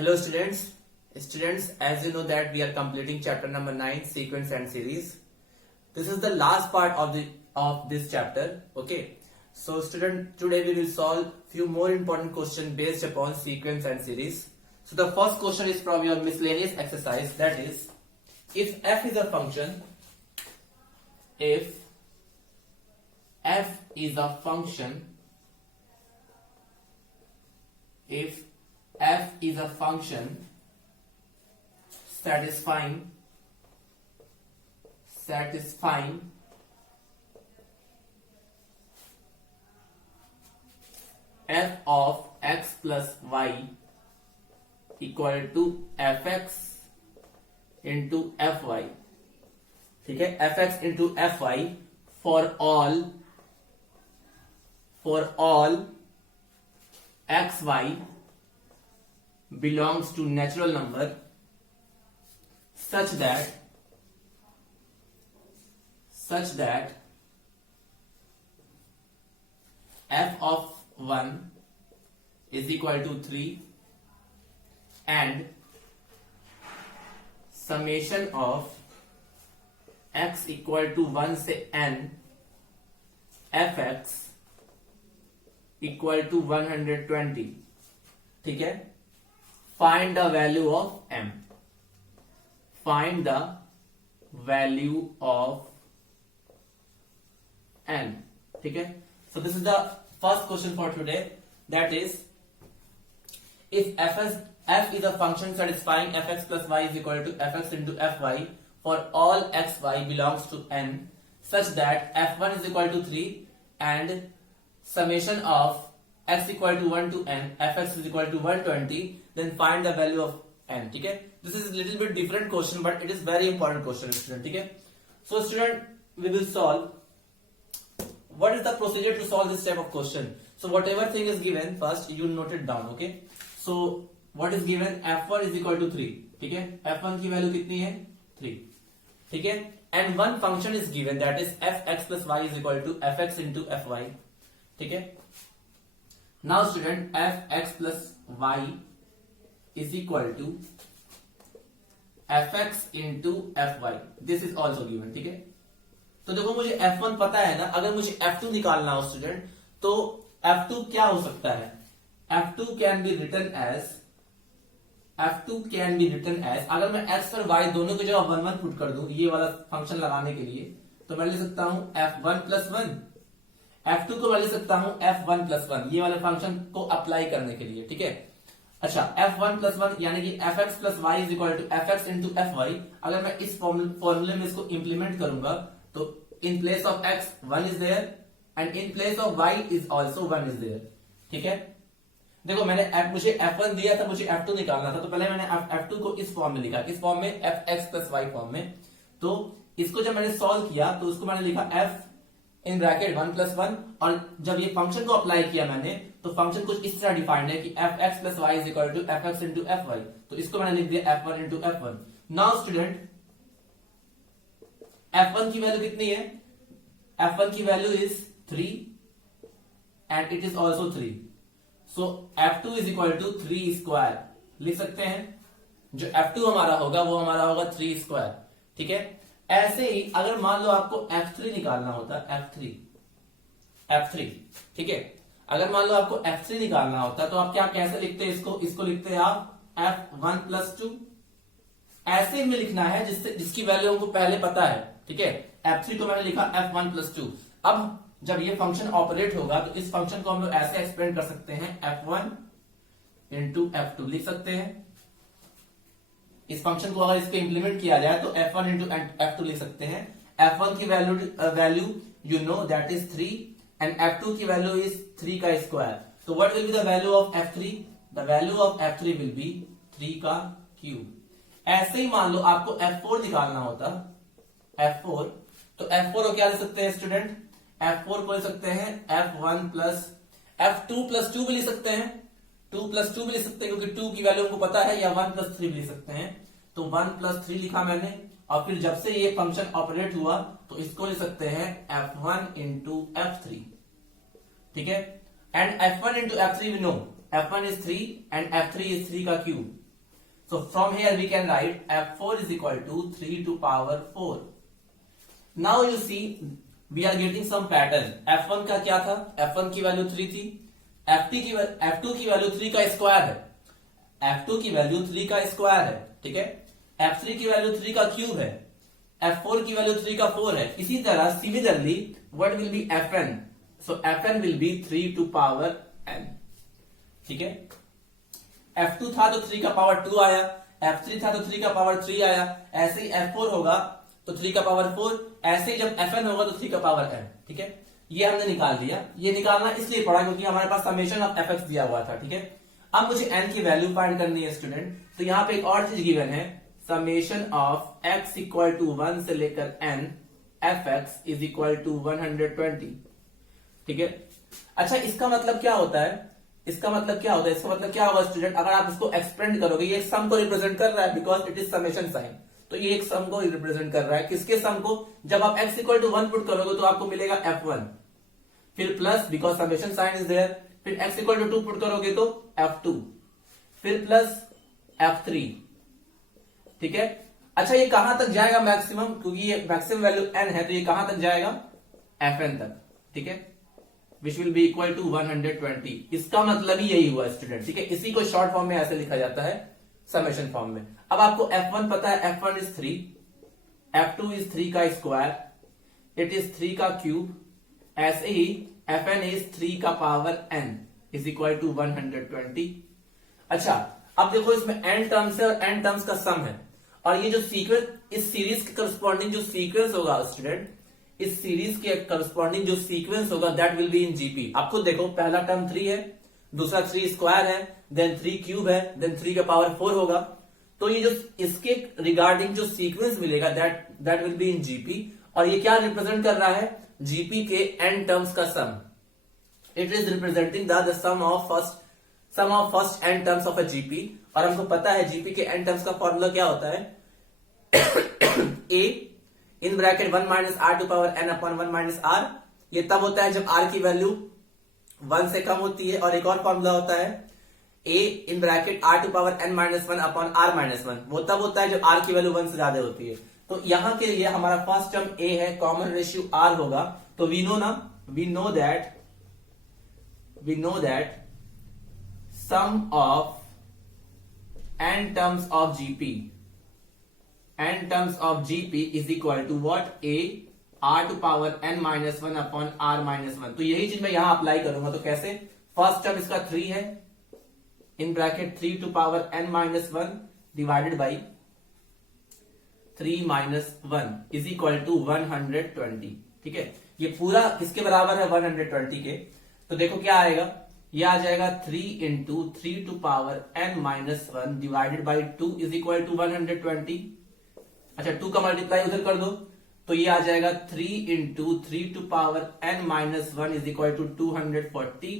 Hello students. Students, as you know that we are completing chapter number 9, sequence and series. This is the last part of this chapter. Okay. So student, today we will solve few more important questions based upon sequence and series. So the first question is from your miscellaneous exercise, that is, if f is a function, if f is a function satisfying f of x plus y equal to fx into fy, ठीक है, fx into fy for all xy belongs to natural number such that f of 1 is equal to 3 and summation of x equal to 1 से n fx equal to 120, ठीक है. Find the value of m. Find the value of n, ठीक है. So this is the first question for today, that is, if f is a function satisfying fx plus y is equal to fx into fy for all xy belongs to n such that f1 is equal to 3 and summation of x equal to 1 to n fx is equal to 120, then find the value of n, ठीक है. This is a little bit different question but it is very important question student, ठीक है. So student, we will solve. What is the procedure to solve this type of question? So whatever thing is given, first you note it down, okay. So what is given, f1 is equal to 3, ठीक है. f1 की value कितनी है, 3, ठीक है. And one function is given, that is fx plus y is equal to fx into fy, ठीक है. Now student, fx plus y is equal to fx into fy, this is also given, ठीक है. तो देखो मुझे f1 पता है ना, अगर मुझे f2 निकालना हो स्टूडेंट, तो f2 क्या हो सकता है, f2 can be written as, अगर मैं x और y दोनों की जगह 1 1 पुट कर दूं ये वाला फंक्शन लगाने के लिए, तो मैं ले सकता हूं f1 प्लस 1, f2 को मैं ले सकता हूं f1 प्लस 1, ये वाले फंक्शन को अप्लाई करने के लिए, ठीक है. अच्छा, f1 प्लस 1 यानी कि fx plus y is equal to fx into fy. अगर मैं इस फॉर्मूले में इसको इंप्लीमेंट करूंगा तो in place of x 1 is there and in place of y is also 1 is there, ठीक है. देखो मुझे f1 दिया था, मुझे f2 निकालना था, तो पहले मैंने f2 को इस फॉर्म में लिखा, इस फॉर्म में fx प्लस y फॉर्म में. तो इसको जब मैंने सॉल्व किया तो उसको मैंने लिखा f इन ब्रैकेट 1 प्लस 1, और जब ये फंक्शन को अप्लाई किया मैंने तो फंक्शन कुछ इस तरह डिफाइंड है कि fx plus y is equal to fx into fy, तो इसको मैंने लिख दिया f1 into f1. Now student, f1 की वैल्यू कितनी है, f1 की value is 3 and it is also 3. So f2 is equal to 3 square लिख सकते हैं. जो f2 हमारा होगा वो हमारा होगा 3 स्क्वायर, ठीक है. ऐसे ही अगर मान लो आपको f3 निकालना होता, f3, ठीक है. अगर मान लो आपको f3 निकालना होता तो आप क्या कैसे लिखते हैं इसको लिखते हैं आप f1 प्लस 2. ऐसे में लिखना है जिसकी वैल्यू हमको पहले पता है, ठीक है. f3 को मैंने लिखा f1 प्लस 2. अब जब ये फंक्शन ऑपरेट होगा तो इस फंक्शन को हम लोग ऐसे एक्सप्लेन कर सकते हैं, f1 इंटू f2 लिख सकते हैं. इस फंक्शन को अगर इसको इंप्लीमेंट किया जाए तो f1 इंटू f2 लिख सकते हैं. f1 की value you know that is 3 and f2 की वैल्यू इज 3 का स्क्वायर. तो what will be the value of f3, the value of f3 will be 3 का क्यूब. ऐसे ही मान लो आपको f4 निकालना होता, f4, तो f4 को क्या ले सकते हैं स्टूडेंट, f4 को ले सकते हैं f1 प्लस f2 प्लस 2 भी ले सकते हैं, 2 प्लस 2 भी ले सकते हैं क्योंकि 2 की वैल्यू हमको पता है, या 1 प्लस 3 भी ले सकते हैं. तो 1 प्लस 3 लिखा मैंने, और फिर जब से ये फंक्शन ऑपरेट हुआ तो इसको ले सकते हैं f1 इंटू f3, ठीक है. And f1 into f3 we know f1 is 3 and f3 is 3 का cube. So from here we can write f4 is equal to 3 to power 4. Now you see we are getting some pattern. f1 का क्या था? f1 की value 3 थी, f2 की value 3 का square है, f2 की वैल्यू 3 का स्क्वायर है, ठीक है, f3 की वैल्यू 3 का क्यूब है, f4 की वैल्यू 3 का 4 है. इसी तरह similarly what will be fn? So fn will be 3 to power n. ठीक है, f2 था तो 3 का पावर 2 आया, f3 था तो 3 का पावर 3 आया, ऐसे ही f4 होगा तो 3 का पावर 4, ऐसे ही जब fn होगा तो 3 का पावर n. ठीक है, ये हमने निकाल दिया. ये निकालना इसलिए पड़ा क्योंकि हमारे पास समेशन ऑफ fx दिया हुआ था. ठीक है, अब मुझे n की वैल्यू फाइंड करनी है स्टूडेंट. तो यहां पे एक और चीज गिवन है, summation of x equal to 1 से लेकर n fx इज इक्वल टू 120. ठीक है, अच्छा इसका मतलब क्या होता है? इसका मतलब क्या होगा स्टूडेंट? अगर आप इसको एक्सपेंड करोगे, ये सम को रिप्रेजेंट कर रहा है because it is summation sign. तो ये एक सम को रिप्रेजेंट कर रहा है. किसके सम को? जब आप x इक्वल टू 1 पुट करोगे तो आपको मिलेगा f1, फिर plus because summation sign is there, फिर x इक्वल टू 2 पुट करोगे तो f2, फिर प्लस f3. ठीक है, अच्छा ये कहां तक जाएगा मैक्सिमम? क्योंकि ये मैक्सिमम वैल्यू n है तो ये कहां तक जाएगा? fn तक. ठीक है, which will be equal to 120. इसका मतलब ही यही हुआ स्टूडेंट. ठीक है, इसी को शॉर्ट फॉर्म में ऐसे लिखा जाता है, समेशन फॉर्म में. अब आपको f1 पता है, f1 इज 3, f2 इज 3 का स्क्वायर, इट इज 3 का क्यूब, ऐसे ही fn इज 3 का power n is equal to 120. अच्छा अब देखो इसमें n टर्म्स है और n टर्म्स का सम है, और ये जो सीक्वेंस, इस सीरीज के करस्पॉन्डिंग जो सीक्वेंस होगा स्टूडेंट, इस सीरीज के करस्पॉन्डिंग जो सीक्वेंस होगा that will be in GP. आप खुद देखो, पहला टर्म 3 है, दूसरा 3 स्क्वायर है, देन 3 क्यूब है, देन 3 का पावर 4 होगा. तो ये जो इसके रिगार्डिंग जो सीक्वेंस मिलेगा that will be in GP. और ये क्या रिप्रेजेंट कर रहा है? जीपी के n टर्म्स का sum. It is representing the sum of first n terms of a GP. और हमको पता है जीपी के n टर्म्स का फॉर्मूला क्या होता है? a in bracket 1 minus R to power n upon 1 minus R. ये तब होता है जब r की वैल्यू 1 से कम होती है. और एक और फॉर्मूला होता है a in bracket r to power n minus 1 upon r minus 1. वो तब होता है जब r की वैल्यू 1 से ज्यादा होती है. तो यहां के लिए हमारा फर्स्ट टर्म a है, कॉमन रेशियो r होगा. तो we know that sum of n terms of gp is equal to what? a r to power n minus 1 upon r minus 1. तो यही चीज मैं यहां अप्लाई करूंगा. तो कैसे? फर्स्ट टर्म इसका 3 है, in bracket 3 to power n minus 1 divided by 3 minus 1 is equal to 120. ठीक है, ये पूरा किसके बराबर है? 120 के. तो देखो क्या आएगा, ये आ जाएगा 3 into 3 to power n minus 1 divided by 2 is equal to 120. अच्छा 2 का मल्टीप्लाई उधर कर दो तो ये आ जाएगा 3 into 3 to power n minus 1 is equal to 240.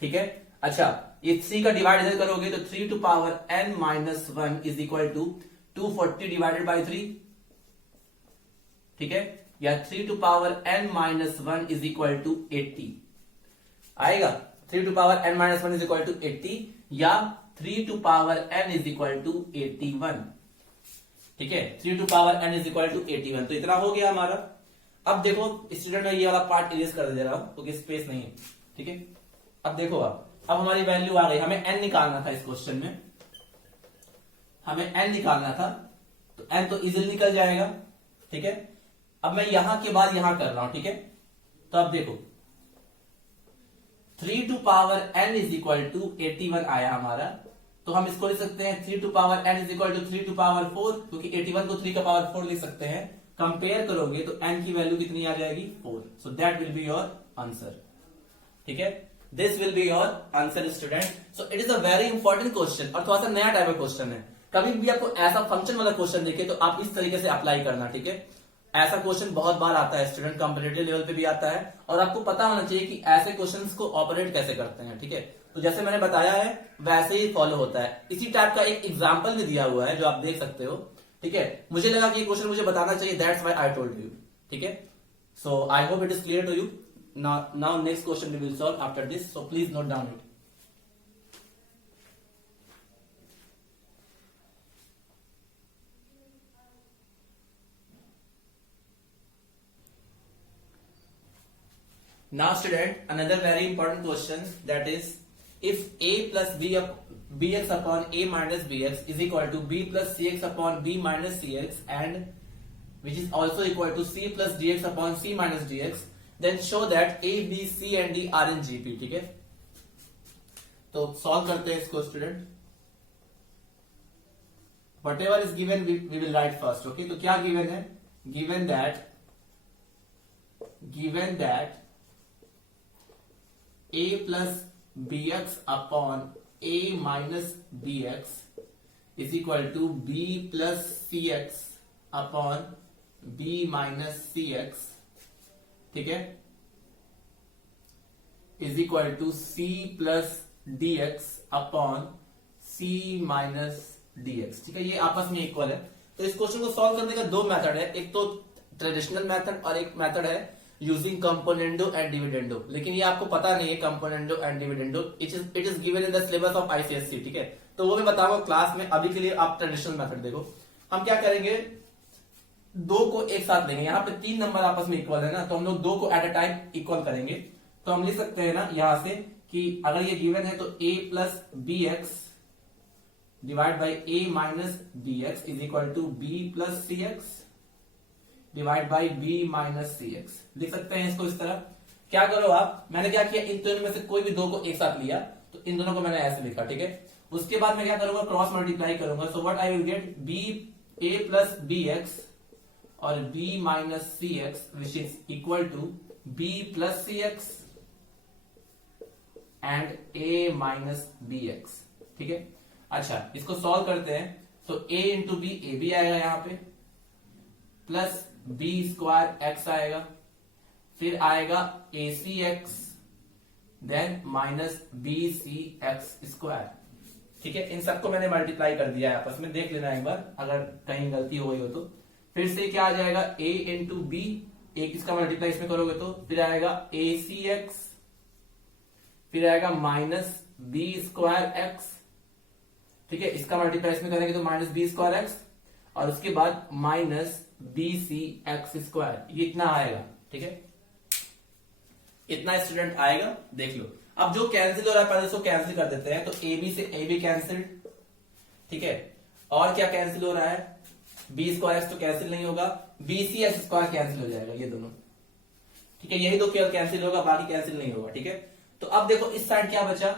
ठीक है, अच्छा ये 3 का डिवाइड इधर करोगे तो 3 to power n minus 1 is equal to 240 divided by 3. ठीक है, या 3 to power n minus 1 is equal to 80 आएगा. 3 to power n minus 1 is equal to 80 या 3 to power n is equal to 81. ठीक है, 3 to power n is equal to 81. तो इतना हो गया हमारा. अब देखो स्टूडेंट मैं ये वाला पार्ट इरेज कर दे रहा हूं क्योंकि स्पेस नहीं है. ठीक है, अब देखो अब हमारी वैल्यू आ गई. हमें n निकालना था, इस क्वेश्चन में हमें n निकालना था. तो n तो इजिली निकल जाएगा. ठीक है, अब मैं यहां के बाद यहां कर रहा हूं. ठीक है, तो अब देखो 3 to power n is equal to 81 आया हमारा. तो हम इसको लिख सकते हैं 3 to power n is equal to 3 to power 4, क्योंकि 81 को 3 का पावर 4 लिख सकते हैं. कंपेयर करोगे तो n की वैल्यू कितनी आ जाएगी? 4. So that will be your answer. ठीक है, this will be your answer student. So it is a very important question और थोड़ा सा नया टाइप का क्वेश्चन है. कभी भी आपको ऐसा फंक्शन वाला क्वेश्चन देखे तो आप इस तरीके से अप्लाई करना. ठीक है, ऐसा क्वेश्चन बहुत बार आता है स्टूडेंट, कॉम्पिटिटिव लेवल पे भी आता है और आपको पता होना चाहिए कि ऐसे क्वेश्चंस को ऑपरेट कैसे करते हैं. ठीक है, तो जैसे मैंने बताया है वैसे ही फॉलो होता है. इसी टाइप का एक एग्जांपल भी दिया हुआ है जो आप देख सकते हो. ठीक है, मुझे लगा कि ये क्वेश्चन मुझे बताना चाहिए, that's why I told you. ठीक है, so I hope it is clear to you. Now next question we will solve after this, so please note down it. Now student, another very important question, that is, if a plus bx upon a minus bx is equal to b plus cx upon b minus cx and which is also equal to c plus dx upon c minus dx, then show that a, b, c and d are in GP. ठीक है, तो solve करते हैं इसको student. Whatever is given we will write first. Okay, तो क्या given है? Given that a plus bx upon a minus bx is equal to b plus cx upon b minus cx, ठीक है, is equal to c plus dx upon c minus dx. ठीक है, ये आपस में इक्वल है. तो इस क्वेश्चन को सॉल्व करने का दो मेथड है, एक तो ट्रेडिशनल मेथड और एक मेथड है यूजिंग कंपोनेंडो एंड डिविडेंडो. लेकिन ये आपको पता नहीं है componendo and dividendo. It is given in the syllabus of ICSC. ठीक है, तो वो मैं बताऊंगा क्लास में. अभी के लिए आप ट्रेडिशनल मेथड देखो. हम क्या करेंगे, दो को एक साथ लेंगे. यहाँ पे तीन नंबर आपस में इक्वल है ना, तो हम लोग दो को एट अ टाइम इक्वल करेंगे. तो हम लिख सकते हैं ना यहां से कि अगर ये गिवन है तो a plus B X divide by a minus B X is equal to b plus C X divide by b minus C X. लिख सकते हैं इसको इस तरह. क्या करो आप, मैंने क्या किया, इन दोनों में से कोई भी दो को एक साथ लिया, तो इन दोनों को मैंने ऐसे लिखा. ठीक है, उसके बाद मैं क्या करूंगा, क्रॉस मल्टीप्लाई करूंगा. So what I will get, b a plus B X और b minus C X which is equal to b plus C x and a minus B X. ठीक है, अच्छा इसको सॉल्व करते हैं. तो a into B, A B आएगा यहाँ पे, प्लस बी स्क्वायर एक्स आएगा, फिर आएगा a C x, then minus B C x square. ठीक है, इन सबको मैंने मल्टीप्लाई कर दिया है आपस में. देख लेना एक बार अगर कहीं गलती हो गई हो तो. फिर से क्या आ जाएगा, a इंटू बी, एक इसका मल्टीप्लाई इसमें करोगे तो फिर आएगा ए सी एक्स, फिर आएगा माइनस बी स्क्वायर एक्स. ठीक है, इसका मल्टीप्लाई इसमें करेंगे तो माइनस बी स्क्वायर एक्स, और उसके बाद minus B C x square. ये इतना आएगा. ठीक है, इतना स्टूडेंट आएगा. देख लो, अब जो कैंसिल हो रहा है पहले उसको कैंसिल कर देते हैं. तो ए बी से ए बी कैंसिल. ठीक है, और क्या कैंसिल हो रहा है, बी स्क्वायर एक्स तो कैंसिल नहीं होगा, बी सी एक्स स्क्वायर कैंसिल हो जाएगा, ये दोनों. ठीक है, यही दो केवल कैंसिल होगा, बाकी कैंसिल नहीं होगा. ठीक है, तो अब देखो इस साइड क्या बचा,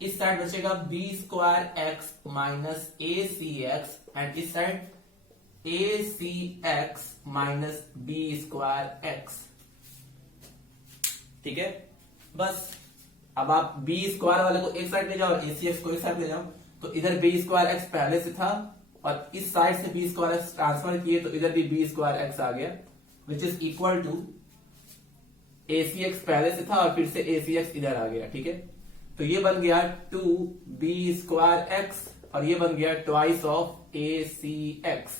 इस साइड बचेगा b square x minus a C x, and इस side a C x minus b square x. ठीक है, बस अब आप बी स्क्वायर वाले को एक साइड ले जाओ, ए सी एक्स को एक साइड ले जाओ. तो इधर बी स्क्वायर एक्स पहले से था और इस साइड से बी स्क्वायर एक्स ट्रांसफर किए, तो इधर भी बी स्क्वायर एक्स आ गया, which is equal to A C X पहले से था और फिर से ए सी एक्स इधर आ गया. ठीक है, तो ये बन गया 2b स्क्वायर एक्स और ये बन गया twice of a C x.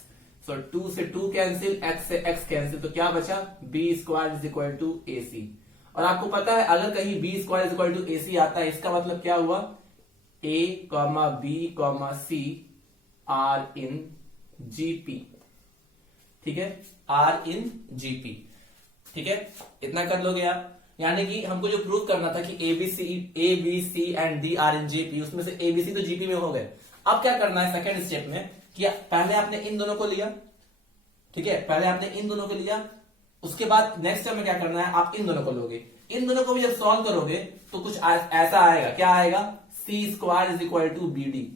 So 2 से 2 कैंसिल, x से x कैंसिल, तो क्या बचा, b square is equal to A c. और आपको पता है अगर कहीं b square is equal to A c आता है, इसका मतलब क्या हुआ, a comma b comma c are in GP. ठीक है, आर इन जीपी. ठीक है, इतना कर लोगे आप. यानी कि हमको जो प्रूव करना था कि A B C and D are in GP, उसमें से ए बी सी तो जीपी में हो गए. अब क्या करना है सेकेंड स्टेप में, कि पहले आपने इन दोनों को लिया. ठीक है, पहले आपने इन दोनों को लिया, उसके बाद नेक्स्ट स्टेप में क्या करना है, आप इन दोनों को लोगे. इन दोनों को भी जब सॉल्व करोगे तो कुछ ऐसा आएगा. क्या आएगा, c square is equal to b d,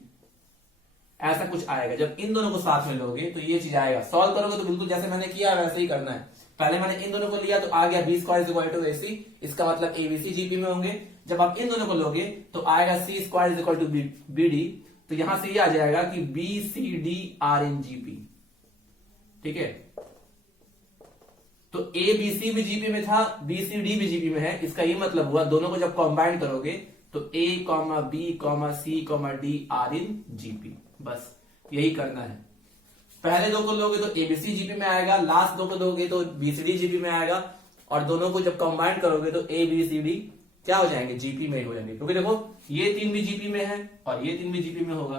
ऐसा कुछ आएगा. जब इन दोनों को साथ में लोगे तो ये चीज आएगा. सॉल्व करोगे तो बिल्कुल जैसे मैंने किया वैसे ही करना है. पहले मैंने इन दोनों को लिया तो आ गया b square is equal to A c, इसका मतलब एबीसी जीपी में होंगे. जब आप इन दोनों को लोगे तो आएगा c square is equal to b d, तो यहां से ये आ जाएगा कि b c d are in GP. ठीक है, तो ए बी सी भी जीपी में था, बी सी डी भी जीपी में है. इसका ये मतलब हुआ दोनों को जब कंबाइन करोगे तो a comma b comma c comma d are in GP. बस यही करना है. पहले दो को लोगे तो एबीसी जीपी में आएगा, लास्ट दो को दोगे तो बीसीडी जीपी में आएगा, और दोनों को जब कंबाइन करोगे तो ए बी सी डी क्या हो जाएंगे, जीपी में हो जाएंगे. क्योंकि देखो ये तीन भी जीपी में है और ये तीन भी जीपी में होगा,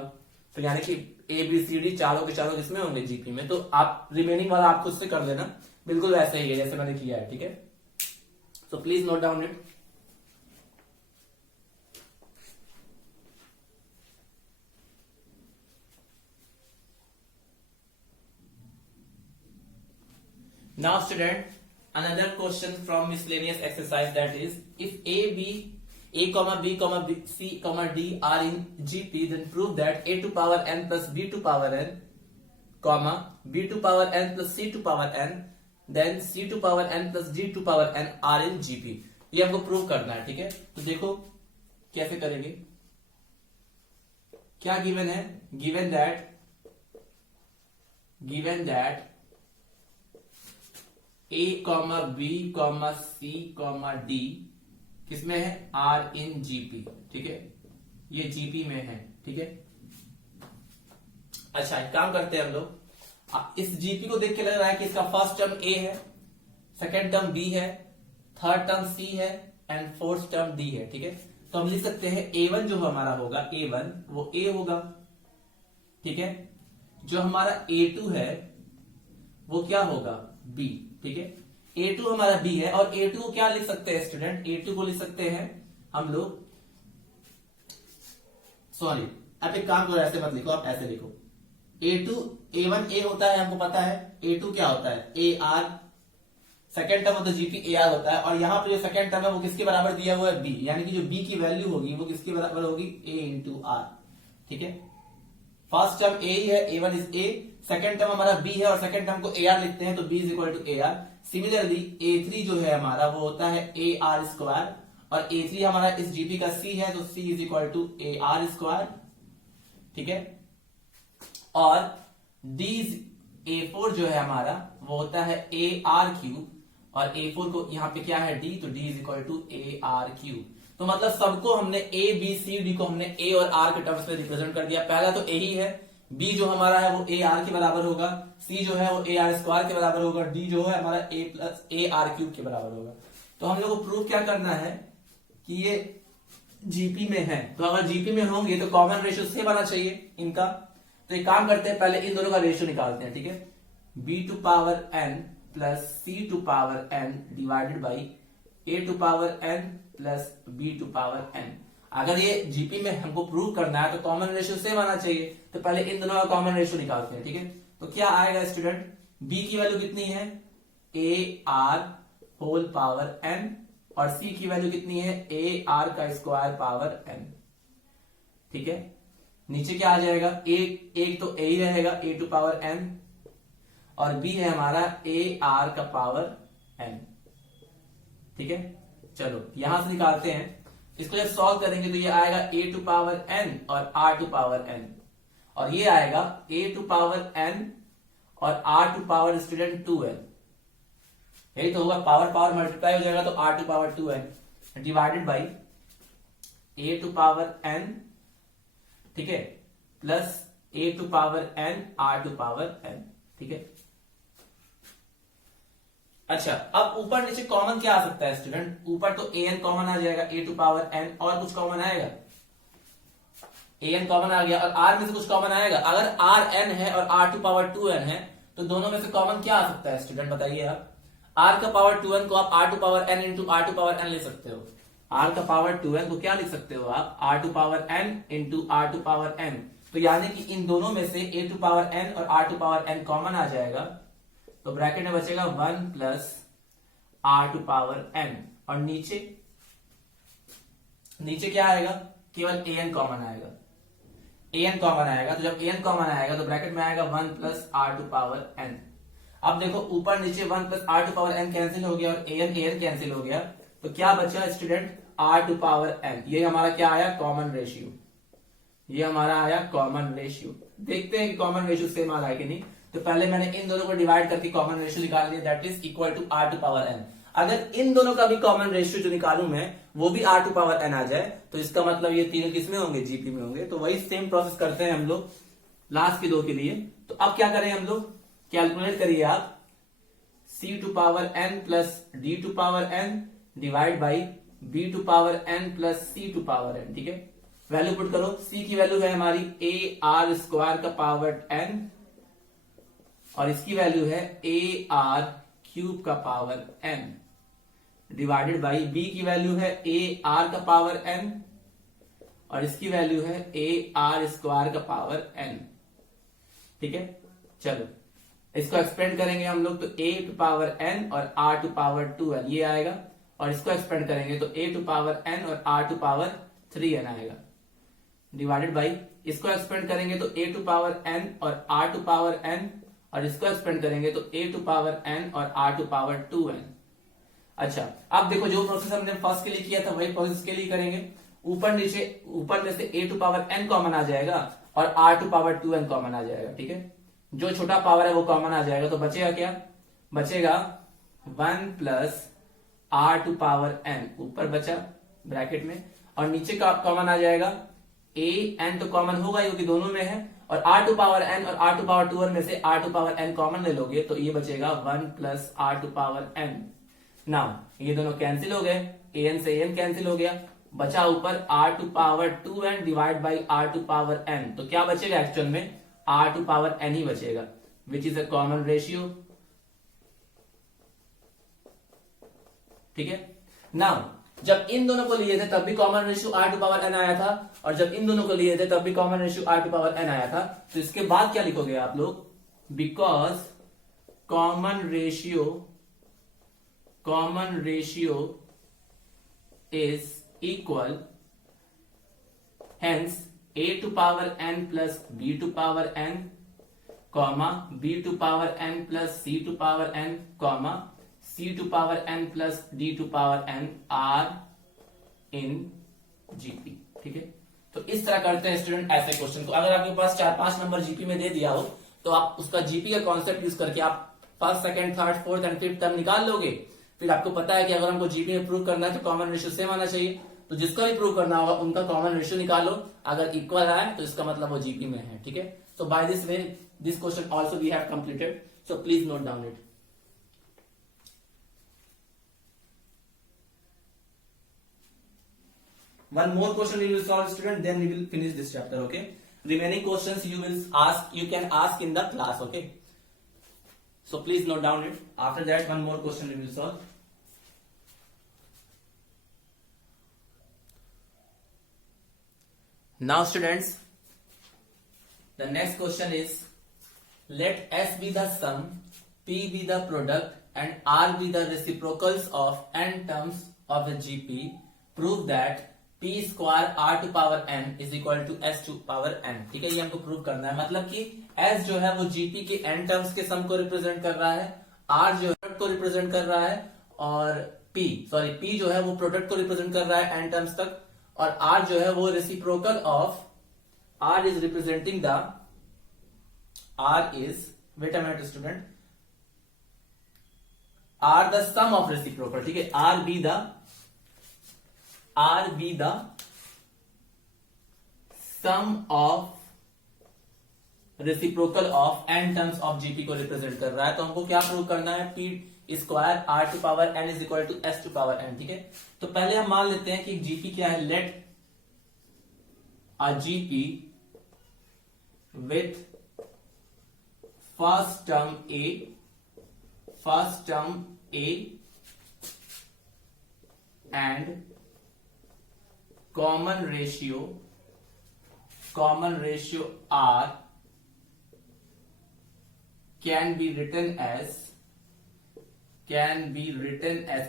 तो यानी कि ए बी सी डी चारों के चारों किसमें होंगे, जीपी में. तो आप रिमेनिंग वाला आप खुद से कर लेना, बिल्कुल वैसे ही है जैसे मैंने किया है. ठीक है, So please note down it. Now student, another question from miscellaneous exercise, that is, if A, comma B, comma B, C, comma D are in GP, then prove that A to power n plus B to power n, comma B to power n plus C to power n, then C to power n plus D to power n are in GP. ये हमको prove करना है, ठीक है। तो देखो कैसे करेंगे। क्या गिवन है? Given that A, B, C, D किसमें है? आर इन जीपी, ठीक है। ये जीपी में है, ठीक है। अच्छा, एक काम करते हैं हम लोग। इस जीपी को देख के लग रहा है कि इसका फर्स्ट टर्म ए है, सेकेंड टर्म बी है, थर्ड टर्म सी है एंड फोर्थ टर्म डी है, ठीक है। तो हम लिख सकते हैं A1 जो हमारा होगा, A1 वो A होगा, ठीक है। जो हमारा A2 है वो क्या होगा? B, ठीक है। A2 हमारा B है और A2 को क्या लिख सकते हैं स्टूडेंट? A2 को लिख सकते हैं हम लोग, सॉरी आप एक काम करो, ऐसे मत लिखो, आप ऐसे लिखो। A2 A1 A होता है, हमको पता है। A2 क्या होता है? AR, second term of the GP AR होता है। और यहां पर जो सेकेंड टर्म है वो किसके बराबर दिया हुआ है? B, यानी कि जो B की वैल्यू होगी वो किसके बराबर होगी? A इंटू R, ठीक है। फर्स्ट टर्म A ही है, A1 is A, second term हमारा B है और सेकेंड टर्म को AR लिखते हैं, तो B is equal to AR। Similarly A3 जो है हमारा वो होता है AR स्क्वायर, और A3 हमारा इस GP का C है, तो C is equal to AR square, ठीक है। और A4 जो है हमारा वो होता है AR क्यूब, और A4 को यहाँ पे क्या है? D, तो D is equal to AR cube. तो मतलब सबको हमने A, B, C, D को हमने A और R के टर्म्स में रिप्रेजेंट कर दिया। पहला तो A ही है, B जो हमारा है वो AR के बराबर होगा, C जो है वो AR स्क्वायर के बराबर होगा, D जो है हमारा A प्लस AR क्यूब के बराबर होगा। तो हम लोग को प्रूव क्या करना है कि ये जीपी में है। तो अगर जीपी में होंगे तो कॉमन रेशियो सेम आना चाहिए इनका। तो एक काम करते हैं, पहले इन दोनों का रेशियो निकालते हैं, ठीक है। B to power n plus C to power n divided by A to power n plus B to power n। अगर ये जीपी में हमको प्रूव करना है तो कॉमन रेशियो सेम आना चाहिए। तो पहले इन दोनों का कॉमन रेशियो निकालते हैं, ठीक है। तो क्या आएगा स्टूडेंट? B की वैल्यू कितनी है? AR होल पावर n, और C की वैल्यू कितनी है? AR का स्क्वायर पावर n, ठीक है। नीचे क्या आ जाएगा? एक तो A ही रहेगा, A टू पावर n, और B है हमारा AR का पावर n, ठीक है। चलो यहां से निकालते हैं। इसको जब सॉल्व करेंगे तो ये आएगा A टू पावर n और R टू पावर n, और ये आएगा A टू पावर n और R to power student 2n। यही तो होगा, पावर पावर मल्टीप्लाई हो जाएगा तो R to power 2n divided by A to power n, ठीक है, plus A to power n R to power n, ठीक है। अच्छा, अब ऊपर नीचे कॉमन क्या आ सकता है स्टूडेंट? ऊपर तो an कॉमन आ जाएगा, A टू पावर n, और कुछ कॉमन आएगा? an कॉमन आ गया, और r में से कुछ कॉमन आएगा? अगर rn है और r टू पावर 2n है तो दोनों में से कॉमन क्या आ सकता है स्टूडेंट? बताइए आप। r का पावर 2n को आप r to power n into r to power n ले सकते हो। r का पावर 2n को क्या लिख सकते हो आप? r to power n into r to power n। तो यानी कि इन दोनों में से a टू पावर n और r to power n common आ जाएगा, तो ब्रैकेट में बचेगा 1 plus r to power n, और नीचे क्या आएगा? केवल an कॉमन आएगा, an कॉमन आएगा। तो जब an कॉमन आएगा तो ब्रैकेट में आएगा 1 plus r to power n। अब देखो ऊपर नीचे 1 plus r to power n cancel हो गया और an कैंसिल हो गया, तो क्या बचा student? r to power n। ये हमारा क्या आया? Common ratio. ये हमारा आया कॉमन रेशियो। देखते हैं कि कॉमन रेशियो सेम आ रहा है कि नहीं। तो पहले मैंने इन दोनों को डिवाइड करके कॉमन रेशियो निकाल दिया, that is equal to r to power n। अगर इन दोनों का भी कॉमन रेशियो जो निकालूं मैं वो भी r टू पावर n आ जाए तो इसका मतलब ये तीनों किसमें होंगे? जीपी में होंगे। तो वही सेम प्रोसेस करते हैं हम लोग लास्ट के दो के लिए। तो अब क्या करें हम लोग? कैलकुलेट करिए आप, c to power n plus d to power n divide by b to power n plus c to power n, ठीक है। वैल्यू पुट करो। c की वैल्यू है हमारी AR स्क्वायर का पावर n, और इसकी वैल्यू है AR क्यूब का power n, divided by B की वैल्यू है ए आर का पावर एन और इसकी वैल्यू है ए आर स्क्वायर का पावर एन। ठीक है, चलो इसको एक्सपेंड करेंगे हम लोग तो a टू पावर n और r टू पावर 2n ये आएगा, और इसको एक्सपेंड करेंगे तो a टू पावर n और r टू पावर 3n आएगा, डिवाइडेड बाई इसको एक्सपेंड करेंगे तो a टू पावर n और r टू पावर n, और इसको एक्सपेंड करेंगे तो a टू पावर n और r टू पावर 2n। अच्छा, अब देखो जो प्रोसेस हमने फर्स्ट के लिए किया था वही प्रोसेस के लिए करेंगे। ऊपर में से a to power n common आ जाएगा और r to power 2n common आ जाएगा। ठीक है, जो छोटा पावर है वो कॉमन आ जाएगा, तो बचेगा क्या, बचेगा 1 plus r to power n ऊपर बचा ब्रैकेट में, और नीचे का कॉमन आ जाएगा a n तो कॉमन होगा क्योंकि दोनों में है, और r टू पावर n और r टू पावर 2n में से r to power n common ले लोगे तो ये बचेगा 1 plus r to power n। Now ये दोनों कैंसिल हो गए, an से an कैंसिल हो गया, बचा ऊपर r to power 2n divide by r to power n। तो क्या बचेगा एक्चुअल में r टू पावर n ही बचेगा, which is a common ratio. ठीक है, नाउ जब इन दोनों को लिए थे तब भी common ratio r to power n आया था, और जब इन दोनों को लिए थे तब भी common ratio r to power n आया था। तो इसके बाद क्या लिखोगे आप लोग, because common ratio is equal, hence a to power n plus b to power n, comma b to power n plus c to power n, comma c to power n plus d to power n are in GP। ठीक है, तो इस तरह करते हैं student ऐसे question को। अगर आपके पास 4-5 नंबर जीपी में दे दिया हो तो आप उसका जीपी का कॉन्सेप्ट यूज करके आप first, second, third, fourth and fifth term निकाल लोगे। फिर आपको पता है कि अगर हमको जीपी में प्रूव करना है तो कॉमन रेशियो सेम आना चाहिए, तो जिसका भी प्रूव करना होगा उनका कॉमन रेशियो निकालो, अगर इक्वल आए तो इसका मतलब वो जीपी में है। ठीक है, so by this way this question also we have completed, so please note down it. One more question we will solve, student, then we will finish this chapter. Okay, remaining questions you can ask in the class. Okay, so please note down it. After that, one more question we will solve. Now students, the next question is, let S be the sum, P be the product and R be the reciprocals of n terms of the GP. Prove that P square R to power n is equal to S to power n। ठीक है, ये हमको prove करना है, मतलब कि S जो है वो GP के n टर्म्स के सम को रिप्रेजेंट कर रहा है, R जो है को रिप्रेजेंट कर रहा है, और P जो है वो प्रोडक्ट को रिप्रेजेंट कर रहा है n टर्म्स तक, और R जो है वो reciprocal of, R is representing the, wait a minute student, R the sum of reciprocal. ठीक है, R be the sum of reciprocal of n terms of GP को रिप्रेजेंट कर रहा है। तो हमको क्या प्रूव करना है, P square R to power n is equal to S to power n। ठीक है, तो पहले हम मान लेते हैं कि जीपी क्या है, let a GP with first term A and common ratio R can be written as,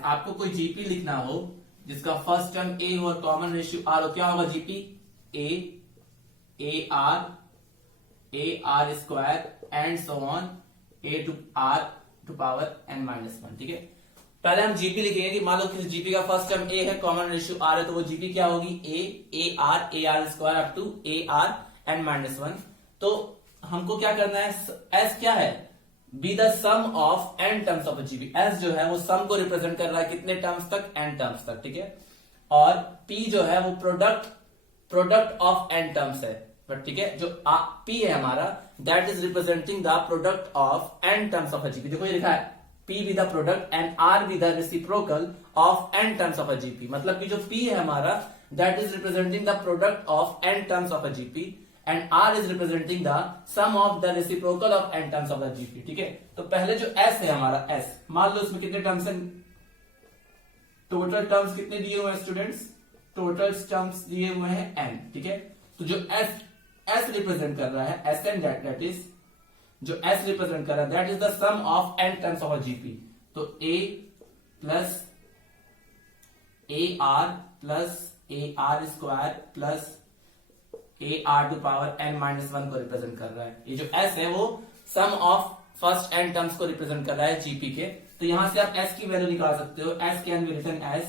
आपको कोई जीपी लिखना हो जिसका फर्स्ट टर्म A हो और कॉमन रेशियो R हो, क्या होगा GP, A R square and so on A to R to power n minus 1। ठीक है, पहले हम जीपी लिखेंगे कि मान लो किसी जीपी का फर्स्ट टर्म A है, कॉमन रेशियो R है, तो वो जीपी क्या होगी, A R square up to A R n minus 1। तो हमको क्या करना है, S क्या है, be the sum of n terms of GP. S जो है वो सम को रिप्रेजेंट कर रहा है कितने टर्म्स तक, n टर्म्स तक। ठीक है, और P जो है वो प्रोडक्ट ऑफ n टर्म्स है, बट ठीक है, जो P है हमारा that is representing the product of n terms of GP. देखो ये लिखा है P be the product and R be the reciprocal of n terms of a GP, मतलब कि जो P है हमारा that is representing the product of n terms of a GP and R is representing the sum of the reciprocal of n terms of a GP। ठीक है, तो पहले जो S है हमारा S, मान लो इसमें कितने टर्म्स हैं, टोटल टर्म्स कितने दिए हुए हैं स्टूडेंट्स? टोटल टर्म्स दिए हुए हैं n, ठीक है। तो जो s रिप्रेजेंट कर रहा है, एस एन दैट इज जो s रिप्रेजेंट कर रहा है that is the sum of n terms of GP. तो a plus AR plus AR square plus AR to power n minus 1 को रिप्रेजेंट कर रहा है। ये जो s है वो सम ऑफ फर्स्ट n टर्म्स को रिप्रेजेंट कर रहा है जीपी के। तो यहां से आप s की वैल्यू निकाल सकते हो। s can be written as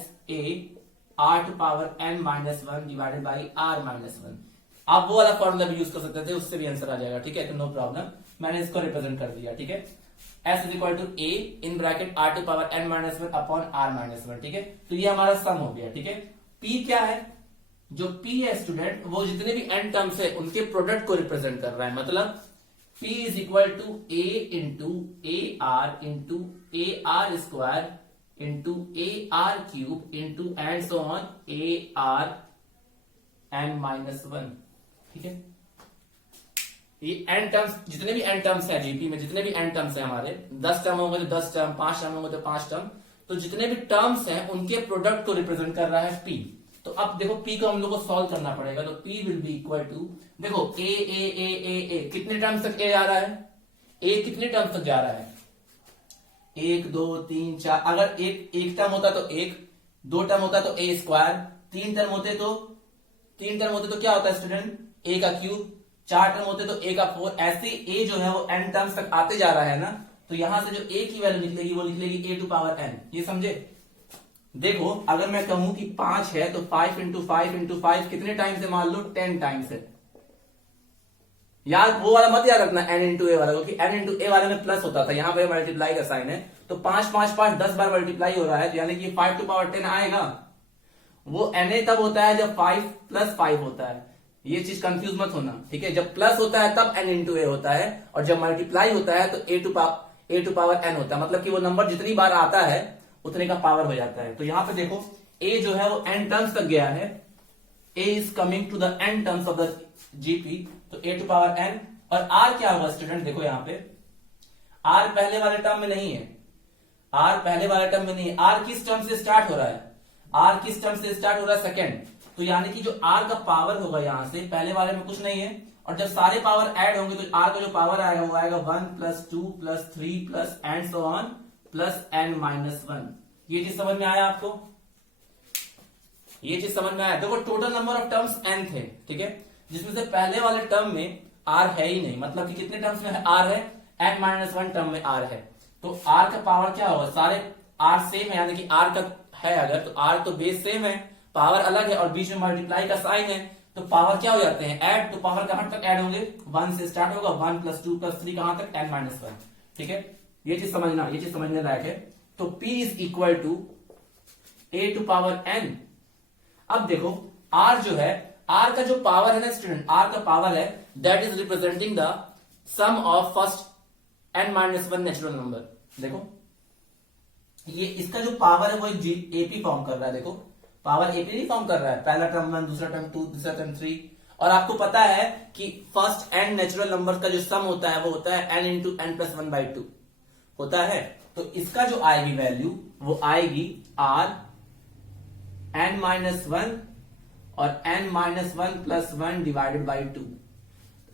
AR to power n minus 1 divided by R minus 1। आप वो वाला फॉर्मूला भी यूज कर सकते थे, उससे भी आंसर आ जाएगा, ठीक है। तो नो प्रॉब्लम, मैंने इसको रिप्रेजेंट कर दिया, ठीक है। s is equal to a in bracket r to power n minus 1 upon r minus 1, ठीक है। तो ये हमारा सम हो गया, ठीक है। p क्या है? जो p है स्टूडेंट वो जितने भी n टर्म्स है उनके प्रोडक्ट को रिप्रेजेंट कर रहा है। मतलब p is equal to a into A R square into AR cube into and so on AR n minus 1, ठीक है। ये n टर्म्स, जितने भी n टर्म्स है जीपी में, जितने भी n टर्म्स है हमारे, 10 टर्म होंगे तो 10 टर्म, 5 टर्म होंगे तो 5 टर्म, तो जितने भी टर्म्स हैं उनके प्रोडक्ट को रिप्रेजेंट कर रहा है p। तो अब देखो p को हम लोग को सॉल्व करना पड़ेगा। तो p will be equal to, देखो a कितने टर्म्स तक a जा रहा है? a कितने टर्म्स तक जा रहा है? 1 2 3 4। अगर एक टर्म होता तो 1, 2 टर्म होता तो a स्क्वायर, 3 टर्म होते तो क्या होता है स्टूडेंट? a का क्यूब, 4 टर्म होते तो a का 4। ऐसे a जो है वो n टर्म्स तक आते जा रहा है ना, तो यहां से जो a की वैल्यू निकलेगी वो निकलेगी a टू पावर n। ये समझे? देखो अगर मैं कहूं कि 5 है तो 5 इंटू 5 इंटू 5 कितने टाइम्स है? मान लो 10 टाइम्स है। यार वो वाला मत याद रखना n इंटू ए वाला, क्योंकि n इंटू ए वाले में प्लस होता था, यहां पे मल्टीप्लाई का साइन है। तो 5 5 5 10 बार मल्टीप्लाई हो रहा है, तो यानी कि 5 टू पावर 10 आएगा। वो na तब होता है जब 5 प्लस 5 होता है। ये चीज कंफ्यूज मत होना, ठीक है। जब प्लस होता है तब n इंटू ए होता है, और जब मल्टीप्लाई होता है तो a टू पावर n होता है। मतलब कि वो नंबर जितनी बार आता है उतने का पावर हो जाता है। तो यहां पे देखो a जो है वो n टर्म्स तक गया है, a is coming to the n terms of the GP, तो a टू पावर n। और r क्या होगा स्टूडेंट? देखो यहां पे r पहले वाले टर्म में नहीं है, r पहले वाले टर्म में नहीं है। r किस टर्म से स्टार्ट हो रहा है? r किस टर्म से स्टार्ट हो रहा है? सेकंड। तो यानी कि जो r का पावर होगा यहां से, पहले वाले में कुछ नहीं है, और जब सारे पावर ऐड होंगे तो r का जो पावर आएगा वो आएगा 1 plus 2 plus 3 plus and so on plus n minus 1। ये चीज समझ में आया आपको? ये चीज समझ में आया? देखो total number of terms n थे, ठीक है, जिसमें से पहले वाले टर्म में r है ही नहीं। मतलब कि कितने टर्म्स में r है? n माइनस 1 टर्म में r है। तो r का पावर क्या होगा? सारे r सेम है, यानी कि r का है अगर, तो r तो बेस सेम है, पावर अलग है, और बीच में मल्टीप्लाई का साइन है, तो पावर क्या हो जाते हैं? ऐड। तो पावर कहां तक ऐड होंगे? 1 से स्टार्ट होगा, 1 प्लस 2 प्लस 3 कहां तक? n माइनस 1, ठीक है। ये चीज समझना, ये चीज समझने लायक है। तो p is equal to a to power n। अब देखो r जो है, r का जो पावर है ना स्टूडेंट, r का पावर है that is representing the sum of first n minus 1 natural number. देखो ये इसका जो पावर है वो एपी फॉर्म कर रहा है। देखो पावर एपी नहीं फॉर्म कर रहा है, पहला टर्म 1, दूसरा टर्म 2, तीसरा टर्म 3। और आपको पता है कि फर्स्ट n नेचुरल नंबर का जो सम होता है वो होता है n इंटू n प्लस 1/2 होता है। तो इसका जो आएगी वैल्यू वो आएगी r n माइनस 1 और n minus 1 plus 1 divided by 2।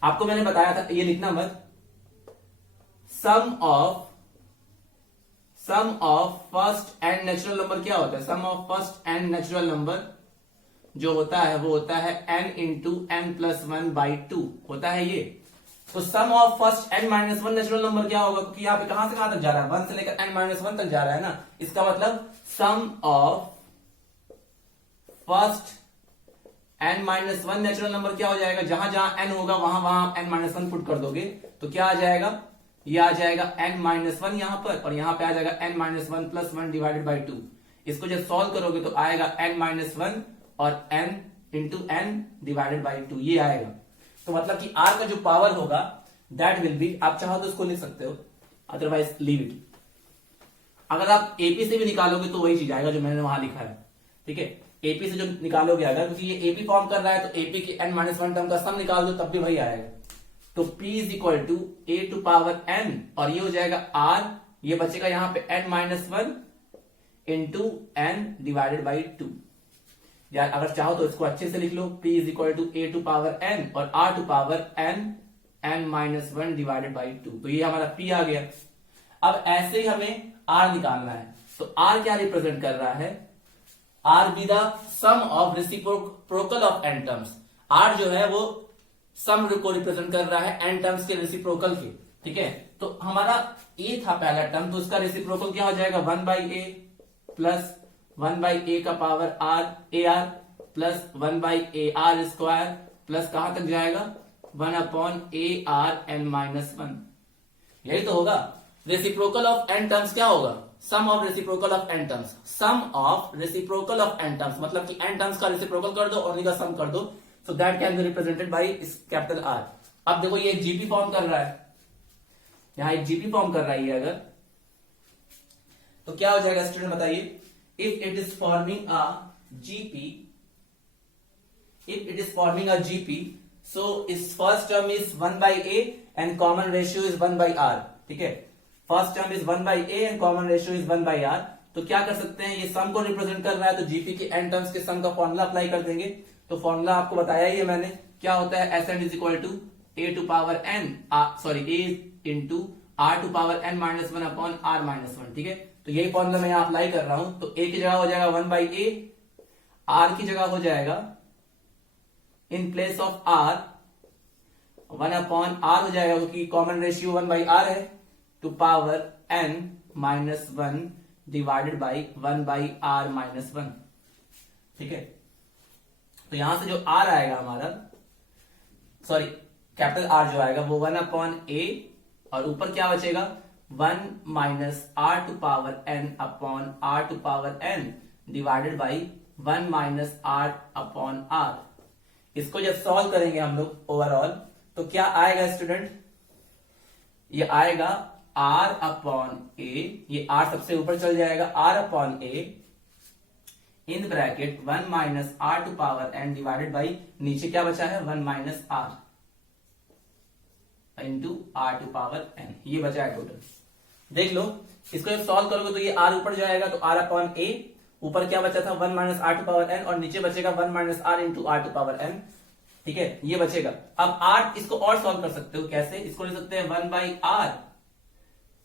आपको मैंने बताया था, ये लिखना मत, sum of first n natural number क्या होता है? Sum of first n natural number जो होता है वो होता है n इंटू n प्लस 1/2 होता है ये। तो sum of first n minus 1 natural number क्या होगा? क्योंकि यहाँ पे कहां से कहां तक जा रहा है? 1 से लेकर n माइनस 1 तक जा रहा है ना। इसका मतलब sum of first n minus 1 natural number क्या हो जाएगा? जहां जहां n होगा वहां वहां n माइनस 1 पुट कर दोगे तो क्या आ जाएगा? ये आ जाएगा n माइनस 1 यहां पर, और यहां पे आ जाएगा n minus 1 plus 1 divided by 2। इसको जब सॉल्व करोगे तो आएगा n माइनस 1 और n into n divided by 2, ये आएगा। तो मतलब कि r का जो पावर होगा दैट विल बी, आप चाहो तो इसको लिख सकते हो, अदरवाइज लीव इट। अगर आप एपी से भी निकालोगे तो वही चीज आएगा जो मैंने वहां लिखा है, ठीक है। एपी से जो निकालोगे अगर, क्योंकि ये एपी फॉर्म कर रहा है, तो एपी के n माइनस 1 टर्म का सम निकाल दो तब भी वही आएगा। तो p is equal to a to power n, और ये हो जाएगा r, ये बचेगा यहाँ पे n minus 1 into N divided by 2। या अगर चाहो तो इसको अच्छे से लिख लो, p is equal to a to power n और r to power n minus 1 divided by 2। तो ये हमारा p आ गया। अब ऐसे ही हमें r निकालना है। तो r क्या रिप्रेजेंट कर रहा है? r be the sum of reciprocal of n terms. r जो है वो सम को रिप्रेजेंट कर रहा है n टर्म्स के रेसिप्रोकल के। ठीक है, तो हमारा a था पहला टर्म, तो उसका रेसिप्रोकल क्या हो जाएगा? 1 by A plus 1 by A का power R A R plus 1 by A R square plus कहां तक जाएगा? 1 upon A R N minus 1। यही तो होगा। रेसिप्रोकल ऑफ एन टर्म्स क्या होगा? Sum of reciprocal of n terms. Sum of reciprocal of n terms मतलब कि एन टर्म्स का रेसिप्रोकल कर दो और उन्हीं का सम कर दो। So that can be represented by capital R. अब देखो ये जीपी फॉर्म कर रहा है, यहां एक जीपी फॉर्म कर रहा है ये, अगर तो क्या हो जाएगा स्टूडेंट बताइए? If it is forming a GP, if it is forming a GP, so इस first term is 1 by a and common ratio is 1 by r. ठीक है, first term is 1 by a and common ratio is 1 by r. तो क्या कर सकते हैं, ये सम को रिप्रेजेंट कर रहा है तो जीपी के एन टर्म्स के सम का फॉर्मूला अप्लाई कर देंगे। तो फॉर्मूला आपको बताया ही है मैंने, क्या होता है? S N is equal to A to power N sorry A into R to power N minus 1 upon R minus 1। ठीक है, तो यही फॉर्मूला मैं यहां अप्लाई कर रहा हूं। तो ए की जगह हो जाएगा 1 बाई ए, आर की जगह हो जाएगा in place of R 1 upon R हो जाएगा क्योंकि कॉमन रेशियो 1 बाई आर है, to power N minus 1 divided by 1 by R minus 1। ठीक है, तो यहां से जो आर आएगा हमारा, सॉरी कैपिटल आर जो आएगा वो 1 अपॉन ए और ऊपर क्या बचेगा? 1 minus R to power N upon R to power N divided by 1 minus R upon R. इसको जब सॉल्व करेंगे हम लोग ओवरऑल तो क्या आएगा स्टूडेंट? ये आएगा आर अपॉन ए, ये आर सबसे ऊपर चल जाएगा, R upon A in bracket 1 minus R to power N divided by नीचे क्या बचा है? 1 minus R into R to power N, ये बचा है टोटल। देख लो, इसको जब सॉल्व करोगे तो ये आर ऊपर जाएगा तो आर अपॉन ए, ऊपर क्या बचा था? 1 minus R to power N और नीचे बचेगा 1 minus R into R to power N. ठीक है, ये बचेगा। अब आर इसको और सॉल्व कर सकते हो, कैसे? इसको ले सकते हैं 1 by R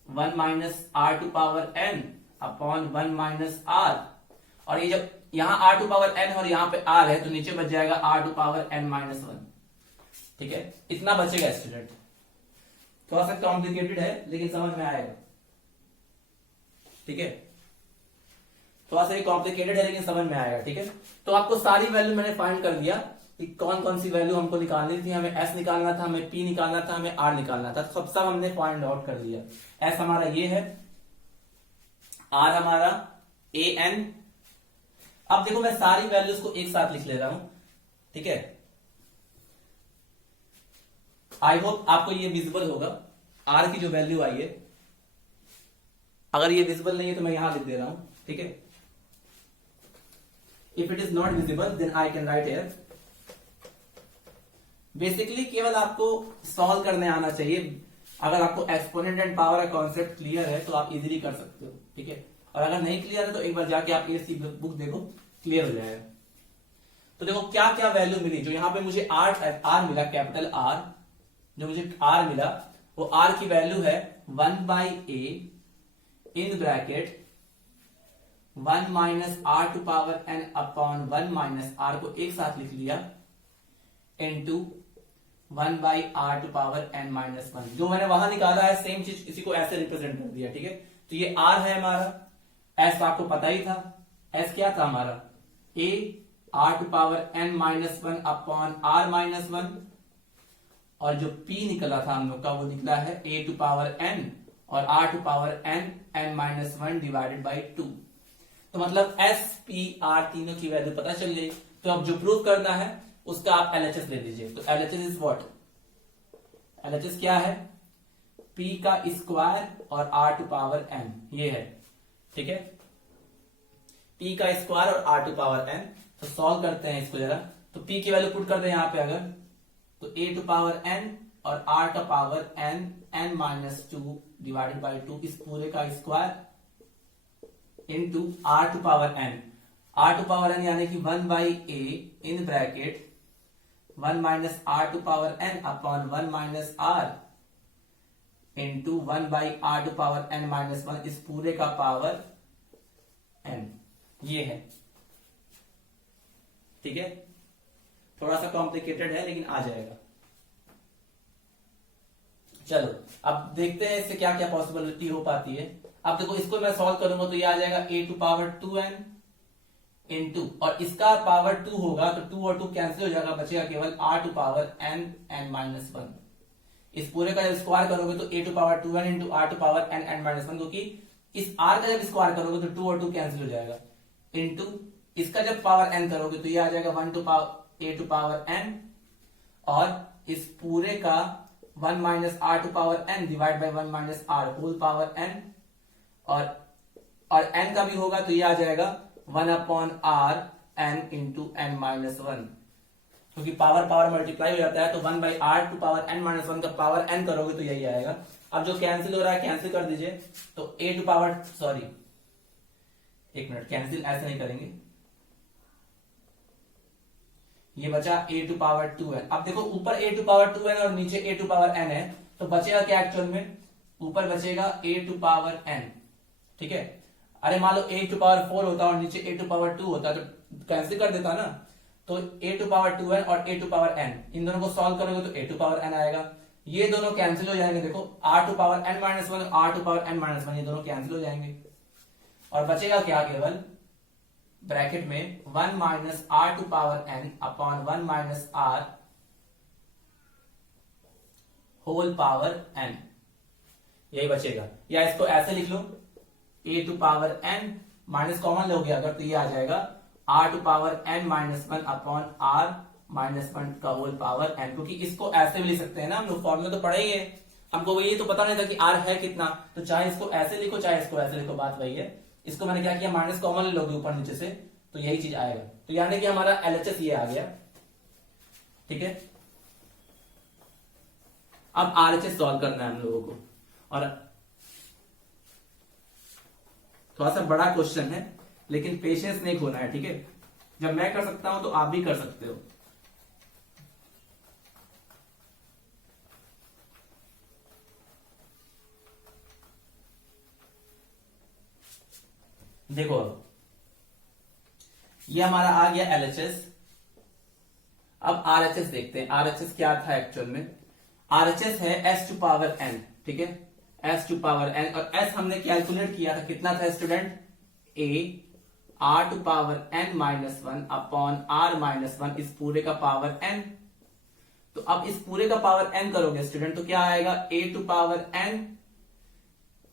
1 minus R to power N upon 1 minus R, और ये जब यहां आर टू पावर एन और यहां पे आर है तो नीचे बच जाएगा R to power N minus 1। ठीक है, इतना बचेगा स्टूडेंट। थोड़ा सा कॉम्प्लिकेटेड है लेकिन समझ में आएगा। ठीक है, थोड़ा सा कॉम्प्लिकेटेड है लेकिन समझ में आएगा। ठीक है, तो आपको सारी वैल्यू मैंने फाइंड कर दिया कि कौन कौन सी वैल्यू हमको निकालनी थी। हमें एस निकालना था, हमें पी निकालना था, हमें आर निकालना था, सब हमने फाइंड आउट कर लिया। एस हमारा ये है, आर हमारा ए एन। अब देखो मैं सारी वैल्यूज को एक साथ लिख ले रहा हूं। ठीक है, आई होप आपको ये विजिबल होगा। आर की जो वैल्यू आई है, अगर ये विजिबल नहीं है तो मैं यहां लिख दे रहा हूं। ठीक है, if it is not visible then I can write here. Basically केवल आपको सॉल्व करने आना चाहिए। अगर आपको एक्सपोनेंट एंड पावर का कॉन्सेप्ट क्लियर है तो आप इजीली कर सकते हो। ठीक है, और अगर नहीं क्लियर है तो एक बार जाके आप ये बुक देखो, क्लियर हो जाएगा। तो देखो क्या क्या वैल्यू मिली। जो यहां पे मुझे आर मिला, कैपिटल आर जो मुझे आर मिला, वो आर की वैल्यू है 1 by A in bracket 1 minus R to power N upon 1 minus R को एक साथ लिख लिया into 1 by R to power N minus 1। जो मैंने वहां निकाला है सेम चीज इसी को ऐसे रिप्रेजेंट कर दिया। ठीक है, तो ये आर है हमारा, एस आपको पता ही था। एस क्या था हमारा? A R to power N minus 1 upon R minus 1, और जो पी निकला था हम लोग का वो निकला है ए टू पावर एन और R to power N N minus 1 divided by 2। तो मतलब एस पी आर तीनों की वैल्यू पता चल गई। तो अब जो प्रूव करना है उसका आप एलएचएस ले लीजिए। तो एलएचएस इज व्हाट? एलएचएस क्या है? पी का स्क्वायर और आर टू पावर एन, ये है। ठीक है, पी का स्क्वायर और आर टू पावर एन। तो सॉल्व करते हैं इसको जरा। तो पी की वैल्यू पुट कर दें यहां पे, अगर तो ए टू पावर एन और आर का power N N minus 2 divided by 2, इस पूरे का square into R to power N. R to power N यानी कि 1/a in bracket 1 minus R to power N upon 1 minus R into 1/r to power n minus 1, इस पूरे का power n। ये है, ठीक है। थोड़ा सा कॉम्प्लिकेटेड है लेकिन आ जाएगा। चलो अब देखते हैं इससे क्या क्या पॉसिबिलिटी हो पाती है। अब देखो इसको मैं सॉल्व करूंगा तो ये आ जाएगा a to power 2n into, और इसका पावर 2 होगा तो 2 और 2 कैंसिल हो जाएगा, बचेगा केवल r to power n minus 1। इस पूरे का जब स्क्वायर करोगे तो a to power 2n into r to power n minus 1, क्योंकि इस r का जब स्क्वायर करोगे तो 2 और 2 कैंसिल हो जाएगा, इंटू इसका जब पावर n करोगे तो ये आ जाएगा 1 to power a to power n, और इस पूरे का 1 minus r to power n divide by 1 minus r whole power n, और n का भी होगा तो ये आ जाएगा 1 upon r n into n minus 1, क्योंकि पावर पावर मल्टीप्लाई हो जाता है तो 1/r to power n minus 1 का पावर n करोगे तो यही आएगा। अब जो कैंसिल हो रहा है कैंसिल कर दीजिए, तो a टू पावर, सॉरी एक मिनट, कैंसिल ऐसे नहीं करेंगे, ये बचा a टू पावर 2n। अब देखो ऊपर a टू पावर 2n और नीचे a टू पावर n है, तो बचेगा क्या एक्चुअल में, ऊपर बचेगा a टू पावर n, ठीक है। अरे मान लो a टू पावर 4 होता और नीचे a टू पावर 2 होता तो कैंसिल कर देता ना, तो a टू पावर 2n और a टू पावर n, इन दोनों को सॉल्व करोगे तो a टू पावर n आएगा। ये दोनों कैंसिल हो जाएंगे, देखो r to power n minus 1 और r to power n minus 1, ये दोनों कैंसिल हो जाएंगे, और बचेगा क्या, केवल ब्रैकेट में 1 minus r to power n upon 1 minus r whole power n, यही बचेगा। या इसको ऐसे लिख लो, a to power n minus common लोगे अगर तो ये आ जाएगा r to power n minus 1 upon r minus 1 का होल पावर n, क्योंकि इसको ऐसे भी लिख सकते हैं ना हम लोग, फॉर्मूला तो पढ़े ही है, हमको ये तो पता नहीं था कि r है कितना, तो चाहे इसको ऐसे लिखो चाहे इसको ऐसे लिखो, बात वही है। इसको मैंने क्या किया, माइनस कॉमन लोगे ऊपर नीचे से, तो यही चीज आएगा, तो यानी कि हमारा LHS ये आ गया, ठीक है। अब RHS सॉल्व करना है हम लोगों को, और थोड़ा सा बड़ा क्वेश्चन है लेकिन पेशेंस नहीं खोना है, ठीक है। जब मैं कर सकता हूं तो आप भी कर सकते हो। देखो ये हमारा आ गया LHS। अब RHS देखते हैं, RHS क्या था एक्चुअल में। RHS है s टू पावर n, ठीक है, s टू पावर n, और s हमने कैलकुलेट किया था, कितना था student, a r to power n minus 1 upon r minus 1, इस पूरे का पावर n। तो अब इस पूरे का पावर n करोगे स्टूडेंट तो क्या आएगा, a to power n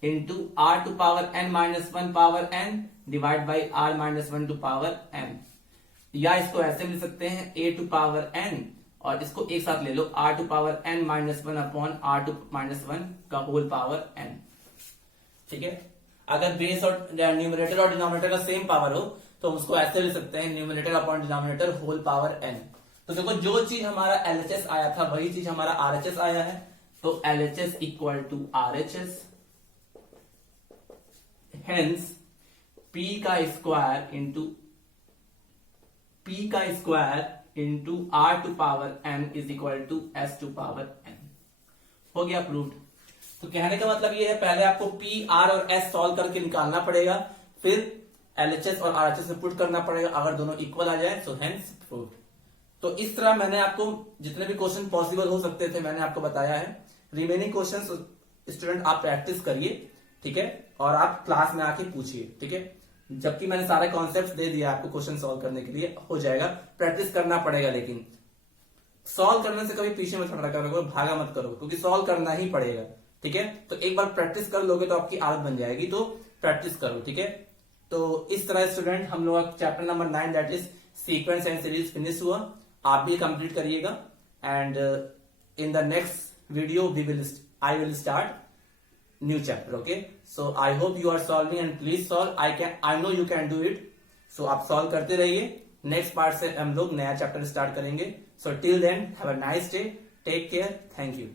into r to power n minus 1 power n divide by r minus 1 to power n, या इसको ऐसे मिल सकते हैं a टू पावर n, और इसको एक साथ ले लो r to power n minus 1 upon r to minus 1 का होल पावर n, ठीक है। अगर बेस और न्यूमरेटर और डिनोमिनेटर का सेम पावर हो तो हम उसको ऐसे ले सकते हैं, numerator upon denominator whole power n। तो देखो जो चीज हमारा LHS आया था वही चीज हमारा RHS आया है, तो LHS equal to RHS, hence p का square into r to power n is equal to s to power n। हो गया प्रूव्ड। तो कहने का मतलब ये है, पहले आपको p, r और s सॉल्व करके निकालना पड़ेगा, फिर LHS और RHS में पुट करना पड़ेगा, अगर दोनों इक्वल आ जाए सो हेंस प्रूव्ड। तो इस तरह मैंने आपको जितने भी क्वेश्चन पॉसिबल हो सकते थे मैंने आपको बताया है। रिमेनिंग क्वेश्चन स्टूडेंट आप प्रैक्टिस करिए, ठीक है, और आप क्लास में आके पूछिए, ठीक है। जबकि मैंने सारे कॉन्सेप्ट्स दे दिया आपको क्वेश्चन सॉल्व करने के लिए, हो जाएगा, प्रैक्टिस करना पड़ेगा, लेकिन सॉल्व करने से कभी पीछे मत हटा करो, भागा मत करो, क्योंकि सॉल्व करना ही पड़ेगा, ठीक है। तो एक बार प्रैक्टिस कर लोगे तो आपकी आदत बन जाएगी, तो प्रैक्टिस करो, ठीक है। तो इस तरह स्टूडेंट हम लोग chapter number 9 that is sequence and series finish हुआ। आप भी कंप्लीट करिएगा, and in the next video I will start new chapter, okay? So I hope you are solving and please solve. I know you can do it. So आप solve करते रहिए, next part से हम लोग नया chapter start करेंगे। So till then have a nice day, take care, thank you.